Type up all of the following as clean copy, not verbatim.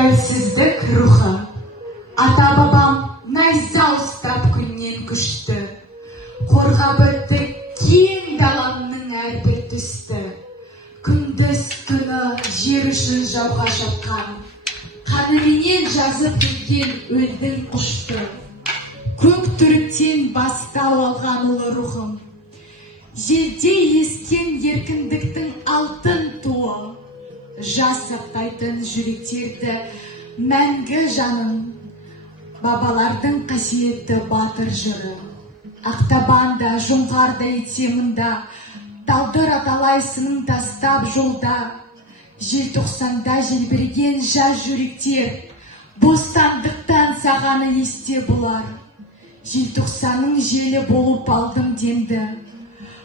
Тәуелсіздік рухы. Ата-бабам найза ұстап күннен күшті. Қорғап өтті кең даламның әрбір түсті. Күндіз түні жер үшін жауға шапқан. Қаныменен жазып келген өлдің құшты. Көк түріктен бастау алған ұлы рухым. Желде ескен еркіндіктің алтын туы. Жас сақтайтын жүректерді мәңгі жаным. Бабалардың қасиетті батыр жыры. Ақтабанда, жоңғарда етемінда, талдыр аталайсының тастап жолда. Желтоқсанда желбіреген жаз жүректер, бостандықтан сағаны есте бұлар. Желтоқсанның желі болып алдым демді.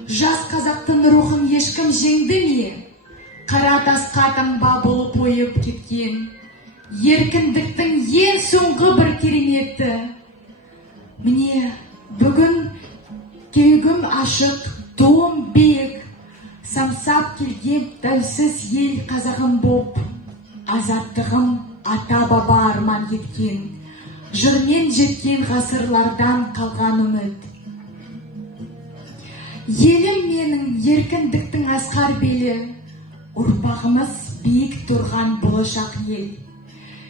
Жас қазақтың рухын ешкім жеңді ме? Қара тасқа таңба болып ойып кеткен. Еркіндіктің ең соңғы бір кереметі. Міне, бүгін кеугім ашық, туым биік, самсап келген тәуелсіз ел қазағым боп, азаттығым ата-баба арман еткен, жырмен жеткен ғасырлардан қалған үміт. Елім менің еркіндіктің асқар белі, ұрпағымыз биік тұрған болашақ ел.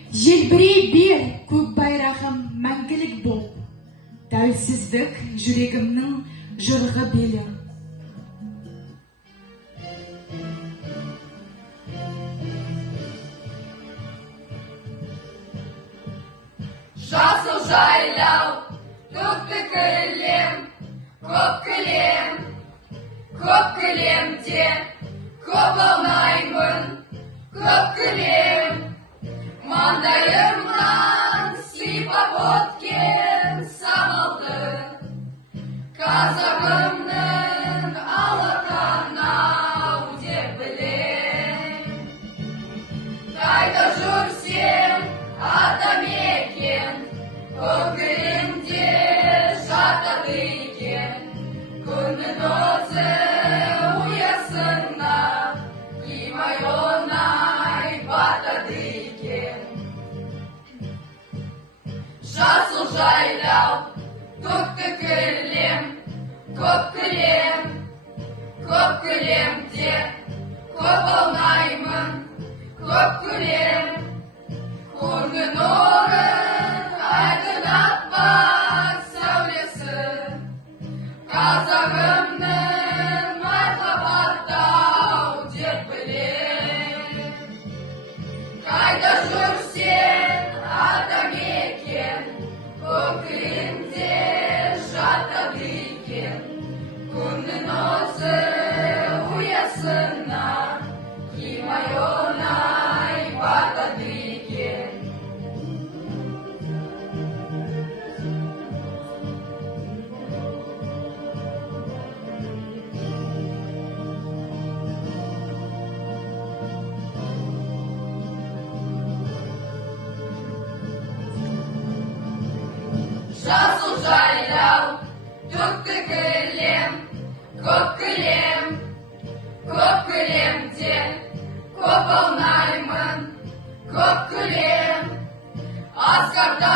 Желбірей бер көк байрағым мәңгілік боп, тәуелсіздік жүрегімнің жырғы белі. Жасыл жайлау, көкті кілем, көк кілем, көк кілемде көп аунаймын, көк кілем. Маңдайымнан сипап өткен самалды, қазағымның алақанау деп білем. Қайда жүрсем атамекен, көк кілемде жатады екен. Күннің өзі ұясына қимай оңай батады екен. Жасыл жайлау, көкті кілем, көк кілем, көк кілемде көп аунаймын, көк кілем. Күннің нұрын айдын аппақ сәулесі, қазағымның мархабаттау деп білем. Қайда жүрсең атамекен, көк кілемде жатады екен. Күннің өзі ұясына қимай оңай батады екен. Жасыл жайлау, көкті кілем, көк кілем, көк кілемде көп аунаймын, көк кілем. Асқарда